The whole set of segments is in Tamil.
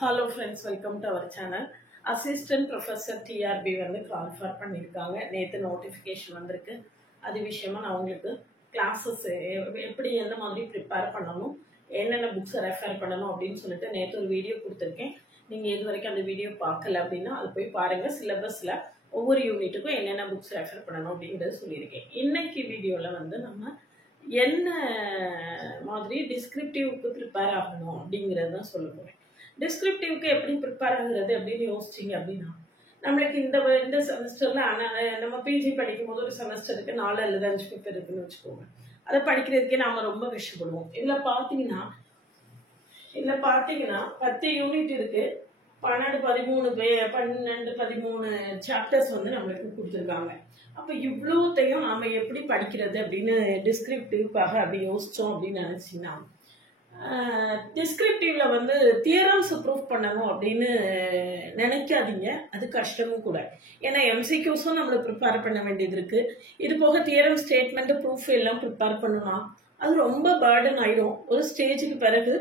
Hello friends, welcome to our channel. Assistant Professor TRB வந்து கால்ஃபர் பண்ணியிருக்காங்க. நேற்று நோட்டிஃபிகேஷன் வந்திருக்கு. அது விஷயமா நான் உங்களுக்கு கிளாஸஸ் எப்படி எந்த மாதிரி ப்ரிப்பேர் பண்ணணும், என்னென்ன புக்ஸை ரெஃபர் பண்ணணும் அப்படின்னு சொல்லிட்டு நேற்று ஒரு வீடியோ கொடுத்துருக்கேன். நீங்கள் இது வரைக்கும் அந்த வீடியோ பார்க்கல அப்படின்னா அது போய் பாருங்கள். சிலபஸில் ஒவ்வொரு யூனிட்டுக்கும் என்னென்ன புக்ஸ் ரெஃபர் பண்ணணும் அப்படிங்கிறது சொல்லியிருக்கேன். இன்னைக்கு வீடியோவில் வந்து நம்ம என்ன மாதிரி டிஸ்கிரிப்டிவ்க்கு ப்ரிப்பேர் ஆகணும் அப்படிங்கிறது தான் சொல்ல போகிறேன். டிஸ்கிரிப்டிவ்க்கு எப்படி ப்ரிப்பேர் ஆகுறது அப்படின்னு யோசிச்சிங்க அப்படின்னா, நம்மளுக்கு இந்த செமஸ்டரில் நம்ம பிஜி படிக்கும் போது ஒரு செமஸ்டருக்கு 4 அல்லது 5 பேப்பர் இருக்குன்னு வச்சுக்கோங்க. அதை படிக்கிறதுக்கே நாம் ரொம்ப கஷ்டப்படுவோம். இதில் பார்த்தீங்கன்னா 10 யூனிட் இருக்கு, 13 சாப்டர்ஸ் வந்து நம்மளுக்கு கொடுத்துருக்காங்க. அப்போ இவ்வளோத்தையும் நாம் எப்படி படிக்கிறது அப்படின்னு டிஸ்கிரிப்டிவ்க்காக அப்படி யோசித்தோம் அப்படின்னு நினச்சிங்கன்னா, டிஸ்கிரிப்டிவ்ல வந்து தியரம்ஸ் ப்ரூஃப் பண்ணணும் அப்படின்னு நினைக்காதீங்க. அது கஷ்டமும் கூட. ஏன்னா எம்சிக்யூஸும் நம்மளை ப்ரிப்பேர் பண்ண வேண்டியது இருக்கு. இது போக தியரம் ஸ்டேட்மெண்ட் ப்ரூஃப் எல்லாம் ப்ரிப்பேர் பண்ணணும். அது ரொம்ப பேர்டன் ஆயிடும். ஒரு ஸ்டேஜுக்கு பிறகு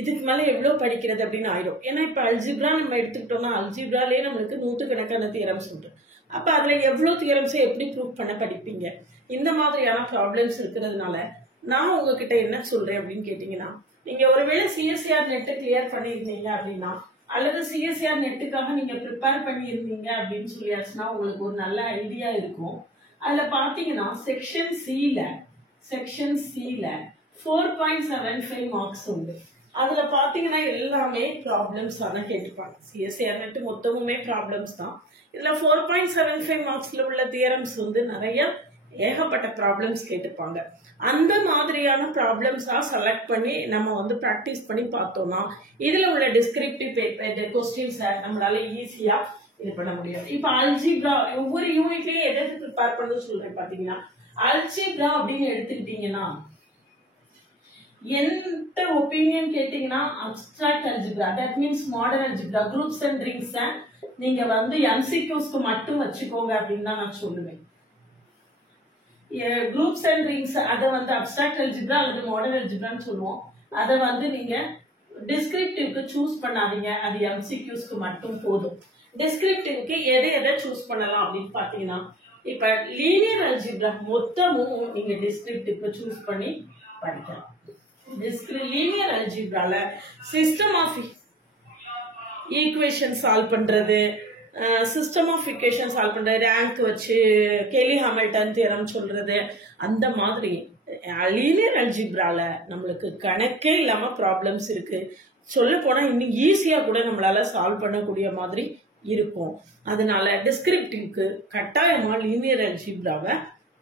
இதுக்கு மேலே எவ்வளோ படிக்கிறது அப்படின்னு ஆயிடும். ஏன்னா இப்போ அல்ஜிப்ரா நம்ம எடுத்துக்கிட்டோம்னா அல்ஜிப்ராலே நம்மளுக்கு நூற்றுக்கணக்கான தியரம்ஸ் உண்டு. அப்போ அதில் எவ்வளோ தியரம்ஸை எப்படி ப்ரூஃப் பண்ண படிப்பீங்க? இந்த மாதிரியான ப்ராப்ளம்ஸ் இருக்கிறதுனால நான் உங்ககிட்ட என்ன சொல்றேன் அப்படின்னு கேட்டீங்கன்னா, நீங்க ஒருவேளை சிஎஸ்சிஆர் நெட் கிளியர் பண்ணியிருந்தீங்க அப்படின்னா, அல்லது சிஎஸ்சிஆர் நெட்டுக்காக நீங்க ப்ரிப்பேர் பண்ணியிருந்தீங்க அப்படின்னு சொல்லியாச்சுன்னா உங்களுக்கு ஒரு நல்ல ஐடியா இருக்கும். அதுல பாத்தீங்கன்னா செக்ஷன் சில 4.75 மார்க்ஸ் உண்டு. அதுல பாத்தீங்கன்னா எல்லாமே ப்ராப்ளம்ஸ் ஆனா கேட்டுப்பாங்க. சிஎஸ்சிஆர் நெட் மொத்தமுமே ப்ராப்ளம்ஸ் தான். இதுல 4.75 மார்க்ஸ்ல உள்ள தியரம்ஸ் வந்து நிறைய ஏகப்பட்ட ப்ராப்ளம்ஸ் கேட்டுப்பாங்க. அந்த மாதிரியான ப்ராப்ளம்ஸா செலக்ட் பண்ணி நம்ம வந்து ப்ராக்டிஸ் பண்ணி பார்த்தோம்னா இதுல உள்ள டிஸ்கிரிப்டிவ் கொஸ்டின்ஸை நம்மளால ஈஸியா இது பண்ண முடியும். இப்ப அல்ஜிப்ரா ஒவ்வொரு யூனிட்லயும் எதை ப்ரிப்பேர் பண்ண சொல்றேன் பாத்தீங்கன்னா, அல்ஜிப்ரா அப்படின்னு எடுத்துக்கிட்டீங்கன்னா எந்த ஒப்பீனியன் கேட்டீங்கன்னா abstract algebra, that means modern algebra, groups and rings நீங்க வந்து எம்சிக்யூஸ்க்கு மட்டும் வச்சுக்கோங்க அப்படின்னு தான் நான் சொல்லுவேன். குரூப்ஸ் அண்ட் ரிங்ஸ் அதை வந்து அப்ஸ்ட்ராக்ட் அல்ஜிப்ரா அல்லது மாடர்ன் அல்ஜிப்ரான்னு சொல்லுவோம். அதை வந்து நீங்க டிஸ்கிரிப்டிவ்க்கு சூஸ் பண்ணாதீங்க. அது எம்சிக்யூஸ்க்கு மட்டும் போதும். டிஸ்கிரிப்டிவ்க்கு எதை சூஸ் பண்ணலாம் அப்படின்னு பாத்தீங்கன்னா, இப்ப லீனியர் அல்ஜிப்ரா மொத்தமும் நீங்க டிஸ்கிரிப்டிவ்க்கு சூஸ் பண்ணி படிக்கலாம். லீனியர் அல்ஜிப்ரால சிஸ்டம் ஆஃப் ஈக்குவேஷன் சால்வ் பண்றது, சிஸ்டம் ஆஃப் இக்குவேஷன் சால்வ் பண்றது, ரேங்க் வச்சு கேலி ஹாமில்டன் தியரம் சொல்றது, அந்த மாதிரி லீனியர் அல்ஜிப்ரால நம்மளுக்கு கணக்கே இல்லாம ப்ராப்ளம்ஸ் இருக்கு. சொல்ல போனா இன்னும் ஈஸியா கூட நம்மளால சால்வ் பண்ணக்கூடிய மாதிரி இருக்கும். அதனால டிஸ்கிரிப்டிவ்க்கு கட்டாயமா லீனியர் அல்ஜிப்ராவை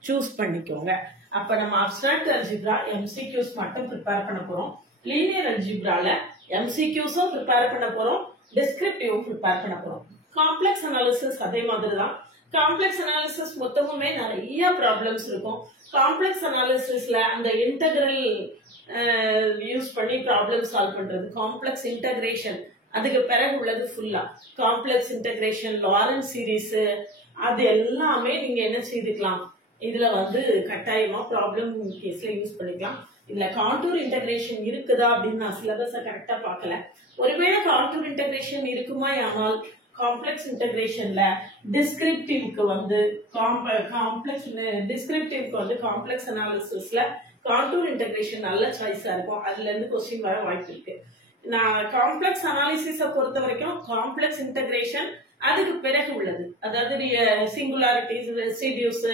சூஸ் பண்ணிக்கோங்க. அப்ப நம்ம அப்ஸ்ட்ராக்ட் அல்ஜிப்ரா எம்சிக்யூஸ் மட்டும் ப்ரிப்பேர் பண்ண போறோம். லீனியர் அல்ஜிப்ரால எம்சிக்யூஸும் ப்ரிப்பேர் பண்ண போறோம், டிஸ்கிரிப்டிவும் ப்ரிப்பேர் பண்ண போறோம். காம்ப்ளெக்ஸ் அனாலிசிஸ் அதே மாதிரி தான். காம்ப்ளெக்ஸ் அனாலிசிஸ் மொத்தமுமே நிறைய ப்ராப்ளம்ஸ் இருக்கும். காம்ப்ளெக்ஸ் அனாலிசிஸ்ல அந்த இன்டெகிரல் யூஸ் பண்ணி ப்ராப்ளம் சால்வ் பண்றது, காம்ப்ளெக்ஸ் இன்டகிரேஷன், அதுக்கு பிறகு உள்ளது ஃபுல்லா காம்ப்ளெக்ஸ் இன்டகிரேஷன், லாரன்ஸ் சீரீஸ், அது எல்லாமே நீங்க என்ன செய்துக்கலாம், இதுல வந்து கட்டாயமா ப்ராப்ளம் கேஸ்ல யூஸ் பண்ணிக்கலாம். இதுல கான்டூர் இன்டகிரேஷன் இருக்குதா அப்படின்னு நான் சிலபஸை கரெக்டா பார்க்கல. ஒருவேளை கான்டூர் இன்டகிரேஷன் இருக்குமா ஆனால் காம்ப்ளெக்ஸ் இன்டகிரேஷன்ல டிஸ்கிரிப்டிவ்க்கு வந்து காம்ப்ளெக்ஸ் அனாலிசிஸ்ல கான்டூர் இன்டகிரேஷன் நல்ல சாய்ஸா இருக்கும். அதுல இருந்து கொஸ்டின் வர வாய்ப்பு இருக்கு. நான் காம்ப்ளெக்ஸ் அனாலிசிஸை பொறுத்த வரைக்கும் காம்ப்ளெக்ஸ் இன்டகிரேஷன் அதுக்கு பிறகு உள்ளது, அதாவது singularities, residues,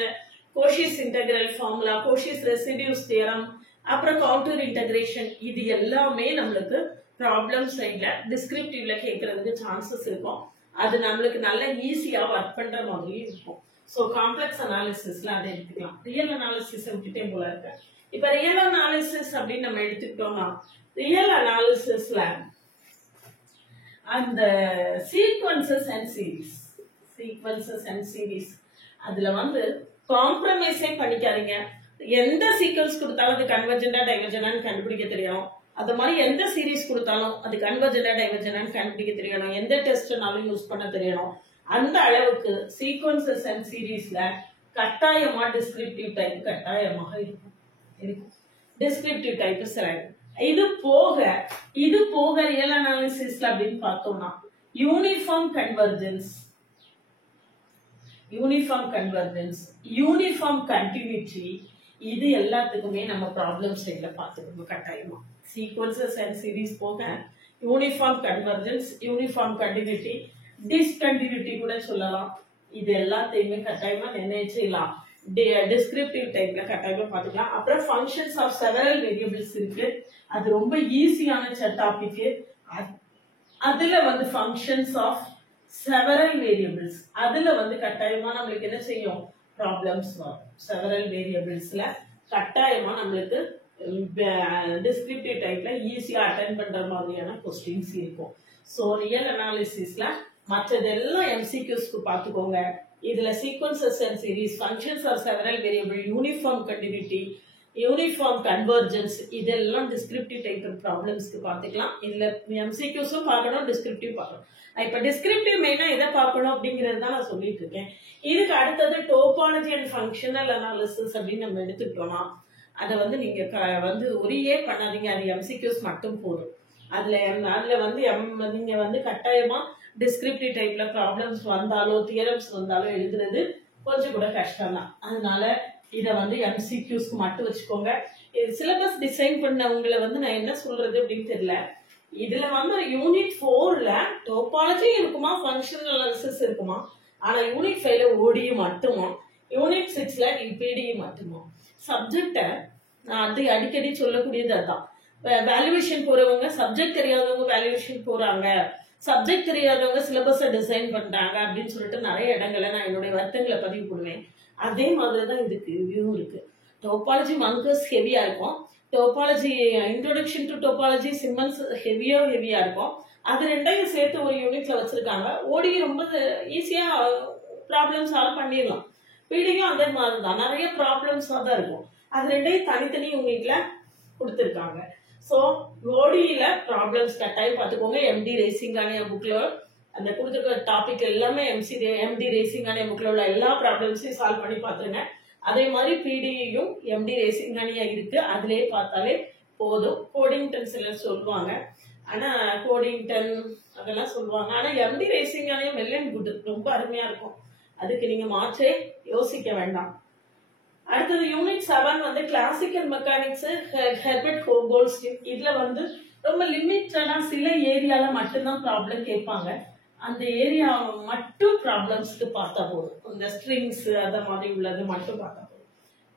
Cauchy's integral formula, Cauchy's residues theorem, அப்புறம் கான்டூர் இன்டகிரேஷன், இது எல்லாமே நம்மளுக்கு ப்ராப்ளம் சைட்ல டிஸ்கிரிப்டிவ்ல கேட்கறதுக்கு சான்சஸ் இருக்கும். அது நம்மளுக்கு நல்ல ஈஸியா ஒர்க் பண்ற மாதிரி இருக்கும். ஸோ காம்ப்ளெக்ஸ் அனாலிசிஸ்ல அதை எடுத்துக்கலாம். ரியல் அனாலிசிஸ் விட்டுட்டே போல இருக்கு. இப்ப ரியல் அனாலிசிஸ் அப்படின்னு நம்ம எடுத்துக்கிட்டோம்னா, ரியல் அனாலிசிஸ்ல அந்த சீக்வன்சஸ் அண்ட் சீரீஸ் அதுல வந்து காம்ப்ரமைஸே பண்ணிக்காதீங்க. எந்த சீக்வன்ஸ் கொடுத்தாலும் அது கன்வர்ஜென்டா டைவர்ஜென்டான்னு கண்டுபிடிக்க தெரியணும். அது மாதிரி எந்த சீரீஸ் கொடுத்தாலும் அது கன்வர்ஜென்டா டைவர்ஜென்டான்னு கண்டுபிடிக்க தெரியணும். எந்த டெஸ்ட்னாலும் யூஸ் பண்ண தெரியணும். அந்த அளவுக்கு சீக்வன்சஸ் அண்ட் சீரீஸ்ல கட்டாயமா டிஸ்கிரிப்டிவ் டைப் கட்டாயமாக இருக்கும். டிஸ்கிரிப்டிவ் டைப் இது போக ரியல் அனாலிசிஸ்ல அப்படின்னு பார்த்தோம்னா யூனிஃபார்ம் கன்வர்ஜென்ஸ், யூனிஃபார்ம் கண்டினியூட்டி, இது எல்லாத்துக்குமே நம்ம ப்ராப்ளம் சைட்ல பார்த்துக்கணும் கட்டாயமா. சீக்வன்சஸ் அண்ட் சீரீஸ் போக uniform convergence, uniform continuity, discontinuity கூட சொல்லலாம். இது எல்லாத்தையுமே கட்டாயமா நிர்ணயிச்சிடலாம். டிஸ்கிரிப்டிவ் டைப்ல கட்டாயமா பார்த்துக்கலாம். அப்புறம் ஃபங்க்ஷன்ஸ் ஆஃப் செவரல் வேரியபிள்ஸ் இருக்கு, அது ரொம்ப ஈஸியான டாபிக். அதுல வந்து ஃபங்க்ஷன்ஸ் ஆஃப் செவரல் வேரியபிள்ஸ், அதுல வந்து கட்டாயமா நம்மளுக்கு என்ன செய்யும், ப்ராப்ளம்ஸ் வரும். செவரல் வேரியபிள்ஸ்ல கட்டாயமா நம்மளுக்கு டிஸ்கிரிப்டிவ் டைப்ல ஈஸியா அட்டென்ட் பண்ற மாதிரியான கொஸ்டின்ஸ் இருக்கும். ஸோ ரியல் அனாலிசிஸ்ல மற்றதெல்லாம் எம்சிக்யூஸ்க்கு பார்த்துக்கோங்க. இதுல sequences and series, functions of several variable, uniform continuity, uniform convergence, இதெல்லாம் டிஸ்கிரிப்டிவ் டைப் ப்ராப்ளம்ஸ்க்கு பார்த்துக்கலாம். இதுல எம்சிக்யூஸும் பார்க்கணும், டிஸ்கிரிப்டிவ் பார்க்கணும். இப்ப டிஸ்கிரிப்டிவ் மெயினா எதை பார்க்கணும் அப்படிங்கிறது தான் நான் சொல்லிட்டு இருக்கேன். இதுக்கு அடுத்தது டோபாலஜி அண்ட் ஃபங்க்ஷனல் அனாலிசிஸ் அப்படின்னு நம்ம எடுத்துக்கிட்டோம்னா அதை வந்து நீங்க வந்து ஒரே பண்ணாதீங்க, அது எம்சிக்யூஸ் மட்டும் போதும். அதுல வந்து நீங்க வந்து கட்டாயமா டிஸ்கிரிப்டிவ் டைப்ல ப்ராப்ளம்ஸ் வந்தாலோ தியரம்ஸ் வந்தாலோ எழுதுறது கொஞ்சம் கூட கஷ்டம் தான். அதனால இதை வந்து எம்சிக்யூஸ்க்கு மட்டும் வச்சுக்கோங்க. இது சிலபஸ் டிசைன் பண்ணவங்களை வந்து நான் என்ன சொல்றது அப்படின்னு தெரியல. இதுல வந்து யூனிட் 4ல டோபாலஜி இருக்குமா, ஃபங்க்ஷனல் அனாலிசிஸ் இருக்குமா, ஆனா யூனிட் 5ல ஓடியு மட்டுமா, யூனிட் 6ல பிடிஇ மட்டுமா. சப்ஜெக்ட நான் வந்து அடிக்கடி சொல்லக்கூடியது அதான். வேல்யூவேஷன் போறவங்க சப்ஜெக்ட் தெரியாதவங்க வேல்யூவேஷன் போறாங்க, சப்ஜெக்ட் தெரியாதவங்க சிலபஸை டிசைன் பண்றாங்க அப்படின்னு சொல்லிட்டு நிறைய இடங்கள்ல நான் என்னுடைய வருத்தங்களை பதிவு பண்ணுவேன். அதே மாதிரிதான் இதுக்கு வியூ இருக்கு. டோபாலஜி மங்கர்ஸ் ஹெவியா இருக்கும், topology introduction to topology Simmons ஹெவியா இருக்கும். அது ரெண்டையும் சேர்த்து ஒரு யூனிட்ல வச்சிருக்காங்க. ஓடி ரொம்ப ஈஸியா ப்ராப்ளம் சால்வ் பண்ணிடலாம். பிடியும் அதே மாதிரி தான், நிறைய ப்ராப்ளம்ஸா தான் இருக்கும். அது ரெண்டையும் தனித்தனி யூனிட்ல கொடுத்துருக்காங்க. ஸோ ஓடியில ப்ராப்ளம்ஸ் கட்டாயம் பார்த்துக்கோங்க. எம்டி ரேசிங்கான புக்ல அந்த கொடுத்துருக்க டாபிக் எல்லாமே எம்டி ரேசிங்கான புக்ல உள்ள எல்லா ப்ராப்ளம்ஸையும் சால்வ் பண்ணி பார்த்துருங்க. அதே மாதிரி பிடியும் எம்டி ரேசிங்கானியா இருக்கு, அதுலயே பார்த்தாலே போதும். கோடிங்டன் சிலர் சொல்லுவாங்க, ஆனா கோடிங்டன் அதெல்லாம் சொல்லுவாங்க, ஆனா எம்டி ரேசிங்கானியா வெல் அண்ட் குட், ரொம்ப அருமையா இருக்கும். அதுக்கு நீங்க மாற்றே யோசிக்க வேண்டாம். அடுத்தது யூனிட் 7 வந்து கிளாசிக்கல் மெக்கானிக்ஸ், ஹெர்பர்ட் கோல்ட்ஸ்டீன். இதுல வந்து ரொம்ப லிமிட்டடா சில ஏரியால மட்டும்தான் ப்ராப்ளம் கேட்பாங்க. அந்த ஏரியா மட்டும் ப்ராப்ளம்ஸ்க்கு பார்த்தா போதும். இந்த ஸ்ட்ரிங்ஸ் அந்த மாதிரி உள்ளது மட்டும் பார்த்தா போதும்.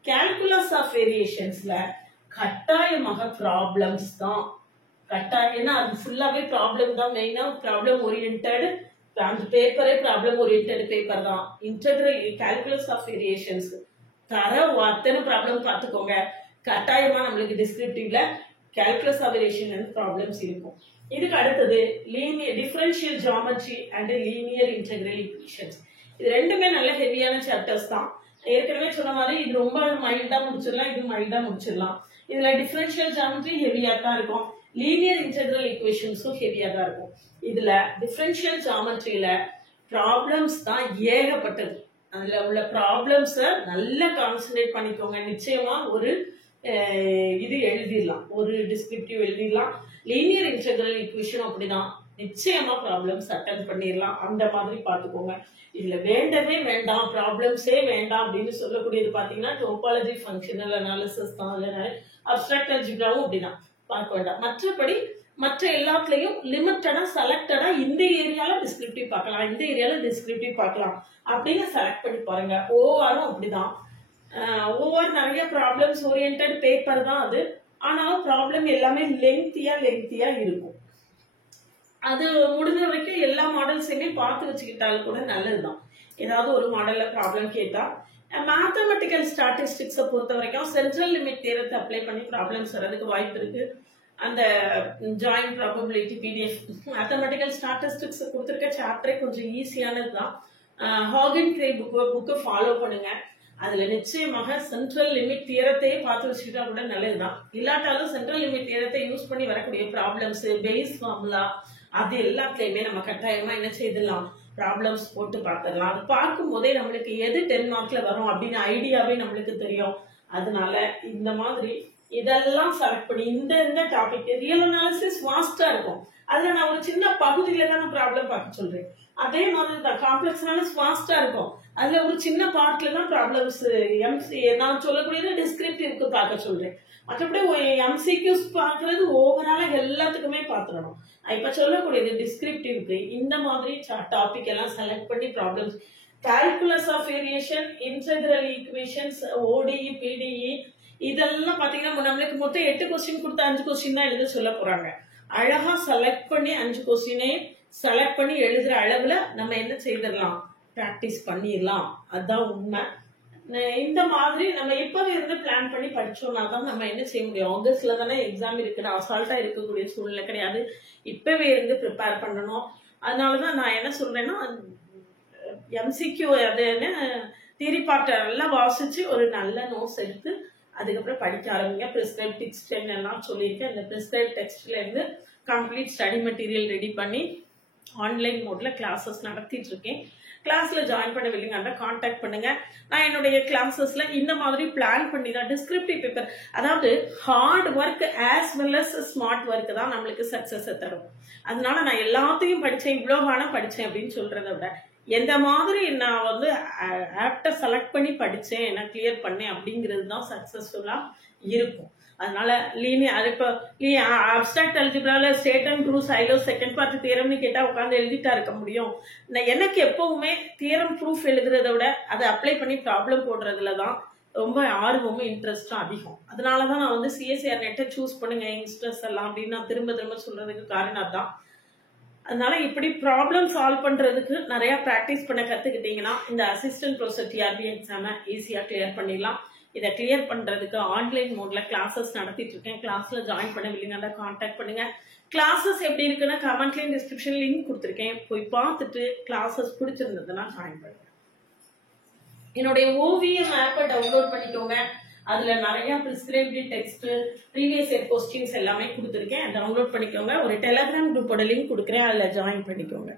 கால்குலஸ் ஆஃப் வேரியேஷன்ஸ்ல கட்டாயமாக ப்ராப்ளம்ஸ் தான் கட்டாயம். ஏன்னா அது ஃபுல்லாவே ப்ராப்ளம் தான், மெயினா ப்ராப்ளம் ஓரியன்டட். அந்த பேப்பரே ப்ராப்ளம் ஓரியன்டட் பேப்பர் தான். இன்டெகிரல் கால்குலஸ் ஆஃப் வேரியேஷன்ஸ் தர அத்தனை ப்ராப்ளம் பார்த்துக்கோங்க. கட்டாயமா நம்மளுக்கு டிஸ்கிரிப்டிவ்ல கால்குலஸ் ஆஃப் வேரியேஷன் ப்ராப்ளம்ஸ் இருக்கும். இதுக்கு அடுத்தது linear differential geometry and linear integral equations. இது ரெண்டுமே நல்ல ஹெவியான சாப்டர்ஸ் தான். ஏற்கனவே சொன்ன மாதிரி இது ரொம்ப மைல்டா முடிச்சிடலாம், இது மைல்டா முடிச்சிடலாம். இதுல டிஃபரன்ஷியல் ஜியோமெட்ரி ஹெவியா தான் இருக்கும், லீனியர் இன்டெகிரல் ஈக்குவேஷன்ஸும் ஹெவியா தான் இருக்கும். இதுல டிஃபரன்ஷியல் ஜியோமெட்ரியில ப்ராப்ளம்ஸ் தான் ஏகப்பட்டது. அதுல உள்ள ப்ராப்ளம்ஸ நல்லா கான்சென்ட்ரேட் பண்ணிக்கோங்க. நிச்சயமா ஒரு இது எழுதிடலாம், ஒரு டிஸ்கிரிப்டிவ் எழுதிடலாம். லீனியர் இன்டெகிரல் ஈக்குவேஷன் அப்படிதான், நிச்சயமா ப்ராப்ளம்ஸ் அட்டெண்ட் பண்ணிடலாம். அந்த மாதிரி பார்த்துக்கோங்க. இதுல வேண்டவே வேண்டாம், ப்ராப்ளம்ஸே வேண்டாம் அப்படின்னு சொல்லக்கூடியது பாத்தீங்கன்னா டோபாலஜி, ஃபங்க்ஷனல் அனாலிசிஸ் தான். அதுல அப்ஸ்ட்ராக்ட் அல்ஜிப்ராவும் அப்படிதான், பார்க்க வேண்டாம். மற்றபடி மற்ற எல்லாத்துலயும் லிமிட்டடா செலக்டடா இந்த ஏரியால டிஸ்கிரிப்டிவ் பார்க்கலாம், இந்த ஏரியால டிஸ்கிரிப்டிவ் பார்க்கலாம் அப்படின்னு செலக்ட் பண்ணி பாருங்க. ஓவரும் அப்படிதான். ஓவர் நிறைய ப்ராப்ளம்ஸ் ஓரியன்டட் பேப்பர் தான் அது. ஆனாலும் ப்ராப்ளம் எல்லாமே லெங்தியா இருக்கும். அது முடிஞ்ச வரைக்கும் எல்லா மாடல்ஸையுமே பார்த்து வச்சுக்கிட்டாலும் கூட நல்லதுதான். ஏதாவது ஒரு மாடல்ல ப்ராப்ளம் கேட்டா மேத்தமெட்டிக்கல் ஸ்டாட்டிஸ்டிக்ஸை பொறுத்த வரைக்கும் சென்ட்ரல் லிமிட் தியரத்தை அப்ளை பண்ணி ப்ராப்ளம்ஸ் வர்றதுக்கு வாய்ப்பு இருக்கு. அந்த joint probability PDF mathematical statistics கொடுத்துருக்க சாப்டரே கொஞ்சம் ஈஸியானது தான். ஹாகின் கிரே புக்கு ஃபாலோ பண்ணுங்க. அதுல நிச்சயமாக சென்ட்ரல் லிமிட் தியரத்தையே பார்த்து வச்சுக்கிட்டா கூட நல்லதுதான். இல்லாட்டாலும் சென்ட்ரல் லிமிட் தியரத்தை யூஸ் பண்ணி வரக்கூடிய ப்ராப்ளம்ஸ், பேஸ் ஃபார்முலா, அது எல்லாத்துலயுமே நம்ம கட்டாயமா என்ன செய்திடலாம், ப்ராப்ளம்ஸ் போட்டு பார்த்துடலாம். அது பார்க்கும் போதே நம்மளுக்கு எது 10 மார்க்ல வரும் அப்படின்னு ஐடியாவே நம்மளுக்கு தெரியும். அதனால இந்த மாதிரி இதெல்லாம் செலக்ட் பண்ணி இந்த டாபிக் ரியல் அனாலிசிஸ் வாஸ்டா இருக்கும். அதுல நான் ஒரு சின்ன பகுதியில தான் ப்ராப்ளம் பார்க்க சொல்றேன். அதே மாதிரி தான் காம்ப்ளெக்ஸ் அனாலிசிஸ் வாஸ்டா இருக்கும். அதுல ஒரு சின்ன பார்ட்ல தான் ப்ராப்ளம்ஸ் நான் சொல்லக்கூடியது டிஸ்கிரிப்டிவ்க்கு பார்க்க சொல்றேன். மற்றபடி எம்சிக்யூஸ் பார்க்கறது ஓவராலா எல்லாத்துக்குமே பார்த்துடணும். இப்ப சொல்லக்கூடியது டிஸ்கிரிப்டிவ்க்கு இந்த மாதிரி டாபிக் எல்லாம் செலக்ட் பண்ணி problems calculus of variation, integral equations, ODE, PDE இதெல்லாம் பாத்தீங்கன்னா நம்மளுக்கு மொத்தம் 8 கொஸ்டின் கொடுத்தா 5 கொஸ்டின் தான் எழுத சொல்ல போறாங்க. அழகா செலக்ட் பண்ணி 5 கொஸ்டினே செலக்ட் பண்ணி எழுதுற அளவுல நம்ம என்ன செய்திடலாம், பிராக்டிஸ் பண்ணிடலாம். அதுதான் உண்மை. இந்த மாதிரி நம்ம இப்பவே இருந்து பிளான் பண்ணி படிச்சோம்னா தான் நம்ம என்ன செய்ய முடியும். ஆகஸ்ட்ல தானே எக்ஸாம் இருக்குது, அசால்ட்டா இருக்கக்கூடிய சூழ்நிலை கிடையாது. இப்பவே இருந்து ப்ரிப்பேர் பண்ணணும். அதனாலதான் நான் என்ன சொல்றேன்னா எம்சிக்யூ அதுன்னு தியரி பார்ட் எல்லாம் வாசிச்சு ஒரு நல்ல நோட்ஸ் எடுத்து அதுக்கப்புறம் படிக்க ஆரம்பிங்க. பிரிஸ்கிரைப் டெக்ஸ்ட் எல்லாம் சொல்லியிருக்கேன். இந்த பிரிஸ்கிரைப் டெக்ஸ்ட்ல இருந்து கம்ப்ளீட் ஸ்டடி மெட்டீரியல் ரெடி பண்ணி ஆன்லைன் மோட்ல கிளாஸஸ் நடத்திட்டு இருக்கேன். கிளாஸ்ல ஜாயின் பண்ண வில்லிங்கன்னா கான்டாக்ட் பண்ணுங்க. நான் என்னுடைய கிளாஸஸ்ல இந்த மாதிரி பிளான் பண்ணி தான் டிஸ்கிரிப்டிவ் பேப்பர், அதாவது hard work as well as smart work தான் நம்மளுக்கு சக்சஸ் தரும். அதனால நான் எல்லாத்தையும் படிச்சேன், இவ்வளவு காலம் படிச்சேன் அப்படின்னு சொல்றதை விட எந்த மாதிரி நான் வந்து ஆப்டை செலக்ட் பண்ணி படிச்சேன், நான் கிளியர் பண்ணேன் அப்படிங்கிறது தான் சக்சஸ்ஃபுல்லா இருக்கும். அதனால அது இப்போ அப்ஸ்ட்ராக்ட் அல்ஜிப்ரால state and proof Sylow second part தியரம்னு கேட்டா உட்காந்து எழுதிட்டா இருக்க முடியும். எனக்கு எப்பவுமே தியரம் ப்ரூஃப் எழுதுறத விட அதை அப்ளை பண்ணி ப்ராப்ளம் போடுறதுல தான் ரொம்ப ஆர்வமும் இன்ட்ரெஸ்டும் அதிகம். அதனாலதான் நான் வந்து சிஎஸ்ஆர் நெட்டை சூஸ் பண்ணுங்க யங்ஸ்டர்ஸ் எல்லாம் அப்படின்னு நான் திரும்ப திரும்ப சொல்றதுக்கு காரணம் தான். அதனால இப்படி ப்ராப்ளம் சால்வ் பண்றதுக்கு நிறைய பிராக்டிஸ் பண்ண கத்துக்கிட்டீங்கன்னா இந்த அசிஸ்டன்ட் ப்ரொஃபசர் டிஆர்பி எக்ஸாமை ஈஸியா கிளியர் பண்ணிடலாம். இதை கிளியர் பண்றதுக்கு ஆன்லைன் மோட்ல கிளாஸஸ் நடத்திட்டு இருக்கேன். கிளாஸ்ல ஜாயின் பண்ண வில்லிங்கன்னா கான்டாக்ட் பண்ணுங்க. கிளாஸஸ் எப்படி இருக்குன்னா கமெண்ட்லயும் டிஸ்கிரிப்ஷன் லிங்க் கொடுத்துருக்கேன், போய் பார்த்துட்டு கிளாஸஸ் பிடிச்சிருந்ததுன்னா ஜாயின் பண்ணுங்க. என்னுடைய ஓவியம் ஆப்பை டவுன்லோட் பண்ணிக்கோங்க. அதுல நிறைய prescribed text, previous year questions எல்லாமே கொடுத்துருக்கேன். டவுன்லோட் பண்ணிக்கோங்க. ஒரு டெலிகிராம் குரூப்போட லிங்க் கொடுக்குறேன், அதுல ஜாயின் பண்ணிக்கோங்க.